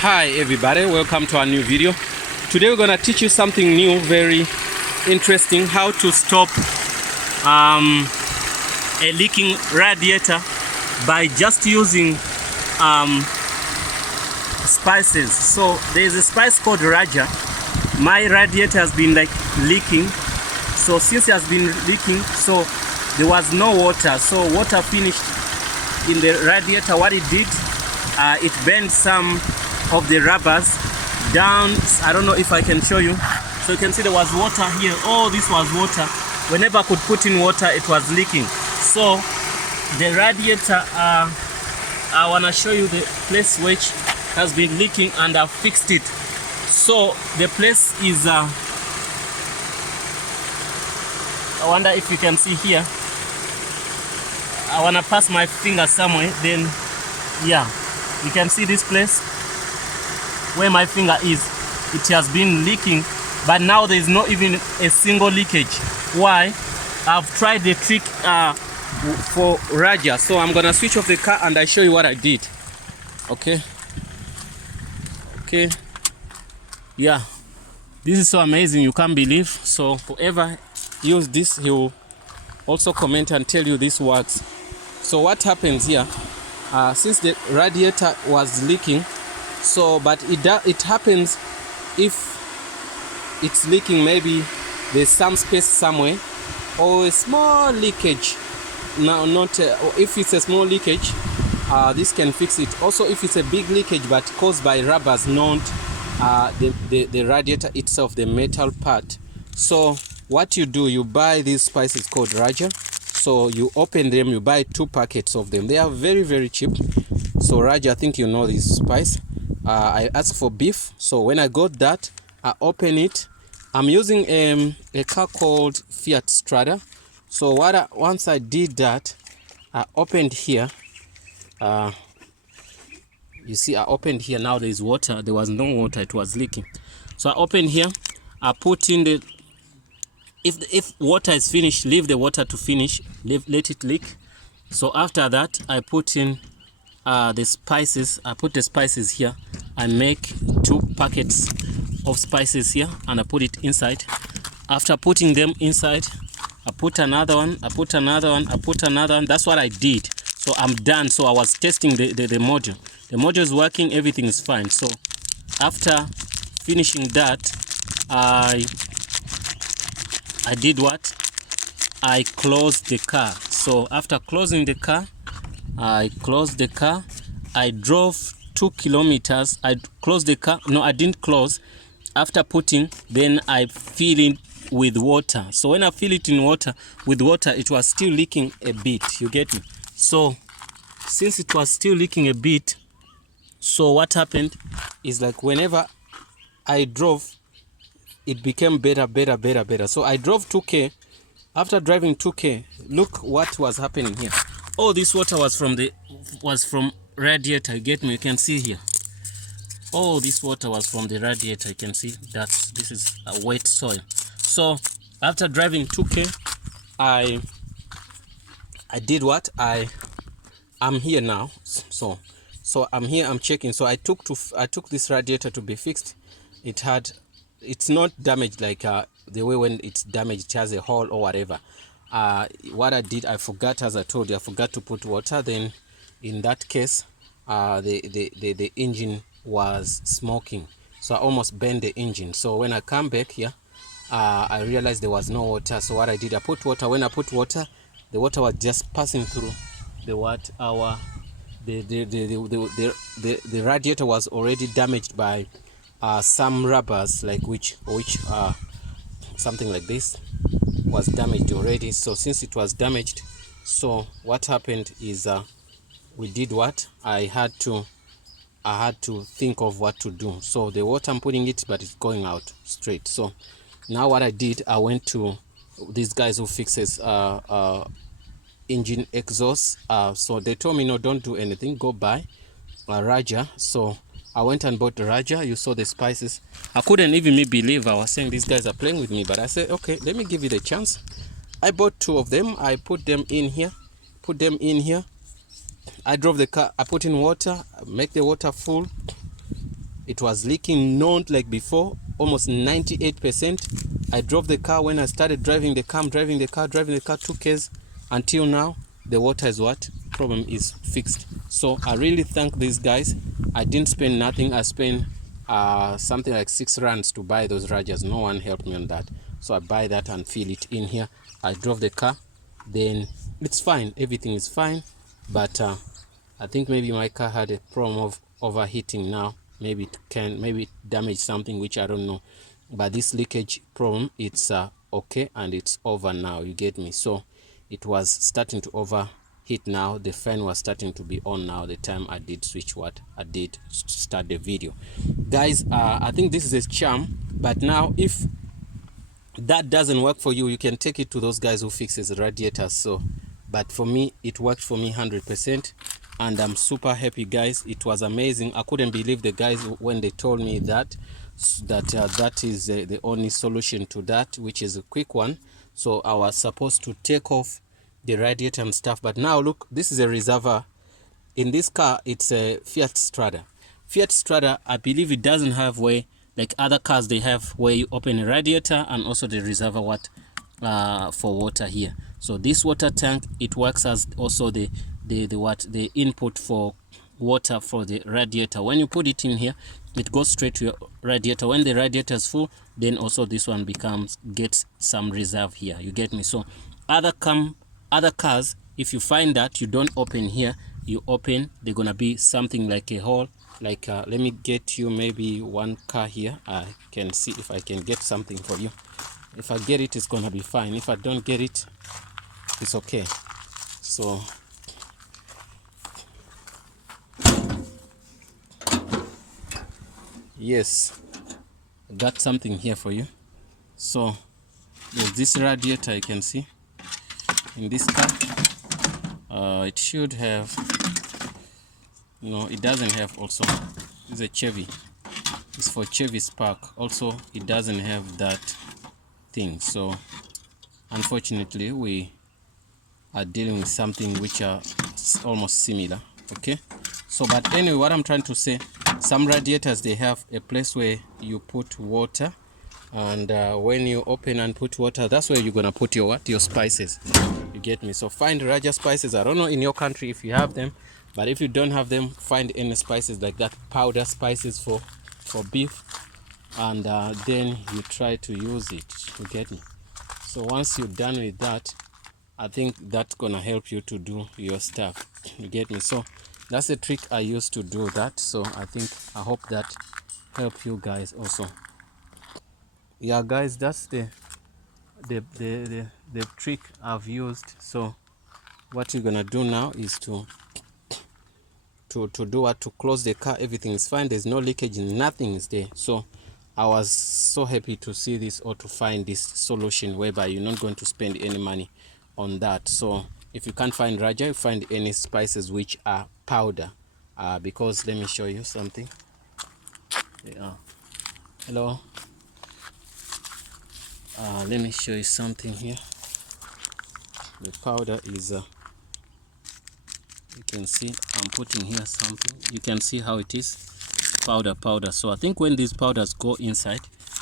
Hi everybody, welcome to our new video. Today we're going to teach you something new, very interesting, how to stop a leaking radiator by just using spices. So there's a spice called Raja. My radiator has been like leaking, so since it has been leaking, so there was no water, so water finished in the radiator. What it did, it bent some of the rubbers down. I don't know if I can show you. So you can see there was water here. Oh, this was water. Whenever I could put in water, it was leaking. So the radiator, I want to show you the place which has been leaking, and I've fixed it. So the place is I wonder if you can see here. I want to pass my finger somewhere, then yeah, you can see this place where my finger is. It has been leaking, but now there is not even a single leakage. Why? I've tried the trick for Raja. So I'm gonna switch off the car and I show you what I did. Okay, yeah, this is so amazing, you can't believe. So whoever used this, he will also comment and tell you this works. So what happens here, since the radiator was leaking, so but it happens if it's leaking, maybe there's some space somewhere or a small leakage. Now, not if it's a small leakage, this can fix it. Also, if it's a big leakage but caused by rubbers, not the radiator itself, the metal part. So what you do, you buy these spices called Raja. So you open them, you buy 2 packets of them. They are very, very cheap. So Raja, I think you know this spice. I asked for beef. So when I got that, I open it. I'm using a car called Fiat Strada. So once I did that, I opened here. You see, I opened here. Now there is water. There was no water. It was leaking. So I opened here. I put in the. If water is finished, leave the water to finish. Let it leak. So after that, I put in the spices. I put the spices here. I make 2 packets of spices here, and I put it inside. After putting them inside, I put another one. I put another one. I put another one. That's what I did. So I'm done. So I was testing the module. The module is working. Everything is fine. So after finishing that, I did what? I closed the car. So after closing the car, I closed the car. I drove 2 kilometers. I closed the car. No, I didn't close. After putting, then I fill it with water. So when I fill it in water, with water, it was still leaking a bit. You get me? So since it was still leaking a bit, so what happened is, like, whenever I drove, it became better. So I drove 2k. After driving 2k, look what was happening here. Oh, this water was from radiator. You get me? You can see here. Oh, this water was from the radiator. You can see that this is a wet soil. So after driving 2k, I did what? I'm here now. So I'm here. I'm checking. So I took this radiator to be fixed. It's not damaged like the way when it's damaged, it has a hole or whatever. What I did, I forgot, as I told you, I forgot to put water. Then in that case, the engine was smoking, so I almost burned the engine. So when I come back here, I realized there was no water. So what I did, I put water. When I put water, the water was just passing through the radiator was already damaged by some rubbers, like which something like this was damaged already. So since it was damaged, so what happened is we did what? I had to think of what to do. So the water, I'm putting it, but it's going out straight. So now what I did, I went to these guys who fixes engine exhaust. So they told me, no, don't do anything, go buy Raja. So I went and bought the Raja. You saw the spices. I couldn't even believe. I was saying these guys are playing with me, but I said, okay, let me give it a chance. I bought 2 of them. I put them in here. I drove the car. I put in water, make the water full. it was leaking, not like before, almost 98%. I drove the car. When I started driving the car, I'm driving the car 2Ks until now. The water is what problem is fixed. So I really thank these guys. I didn't spend nothing. I spent something like 6 rands to buy those radiators. No one helped me on that, so I buy that and fill it in here. I drove the car, then it's fine, everything is fine. But I think maybe my car had a problem of overheating. Now maybe it damaged something, which I don't know, but this leakage problem, it's okay, and it's over now, you get me. So it was starting to overheat. Now the fan was starting to be on now the time I did switch what I did start the video, guys. I think this is a charm, but now if that doesn't work for you, you can take it to those guys who fixes radiators. So but for me, it worked for me 100%, and I'm super happy, guys. It was amazing. I couldn't believe the guys when they told me that that is the only solution to that, which is a quick one. So I was supposed to take off the radiator and stuff, but now look, this is a reservoir. In this car, it's a Fiat Strada. Fiat Strada, I believe it doesn't have way like other cars. They have where you open a radiator and also the reservoir for water here. So this water tank, it works as also the input for water for the radiator. When you put it in here, it goes straight to your radiator. When the radiator is full, then also this one gets some reserve here, you get me. So other cars, if you find that you don't open here, you open, they're gonna be something like a hole. Like let me get you maybe one car here. I can see if I can get something for you. If I get it, it's gonna be fine. If I don't get it, it's okay. So yes, I got something here for you. So there's this radiator, you can see in this car. It should have, no, it doesn't have. Also, it's a Chevy, it's for Chevy Spark. Also, it doesn't have that thing. So unfortunately, we are dealing with something which are almost similar. Okay, so but anyway, what I'm trying to say, some radiators, they have a place where you put water, and when you open and put water, that's where you're gonna put your spices, you get me. So find Raja spices. I don't know in your country if you have them, but if you don't have them, find any spices like that, powder spices for beef, and then you try to use it, you get me. So once you're done with that, I think that's gonna help you to do your stuff, you get me. So that's a trick I used to do that. So I hope that help you guys also. Yeah, guys, that's the trick I've used. So what you're gonna do now is to do what, to close the car. Everything is fine, there's no leakage, nothing is there. So I was so happy to see this, or to find this solution whereby you're not going to spend any money on that. So if you can't find Raja, you find any spices which are powder, because let me show you something. Yeah. Hello. Let me show you something here. The powder is you can see I'm putting here something. You can see how it is powder. So I think when these powders go inside,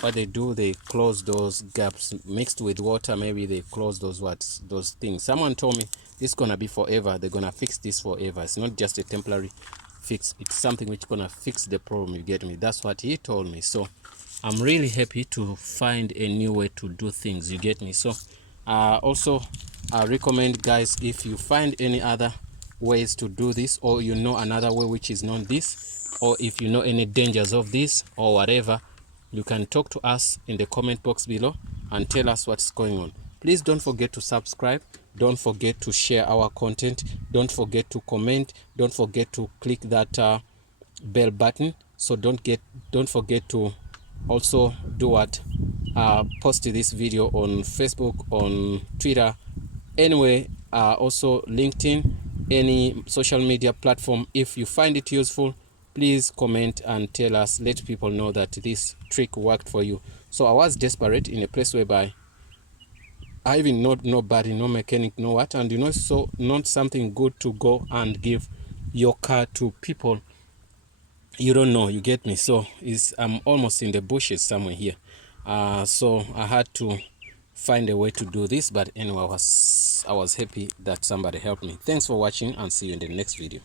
what they do, they close those gaps mixed with water. Maybe they close those things. Someone told me this is gonna be forever. They're gonna fix this forever. It's not just a temporary fix, it's something which gonna fix the problem, you get me. That's what he told me. So I'm really happy to find a new way to do things, you get me. So also I recommend, guys, if you find any other ways to do this, or you know another way which is not this, or if you know any dangers of this or whatever, you can talk to us in the comment box below and tell us what's going on. Please don't forget to subscribe, don't forget to share our content, don't forget to comment, don't forget to click that bell button. So don't forget to also do what, post this video on Facebook, on Twitter, anyway, also LinkedIn, any social media platform. If you find it useful, please comment and tell us, let people know that this trick worked for you. So I was desperate in a place whereby I even know nobody, no mechanic, no what, and you know, so not something good to go and give your car to people you don't know, you get me. So I'm almost in the bushes somewhere here. So I had to find a way to do this, but anyway, I was happy that somebody helped me. Thanks for watching, and see you in the next video.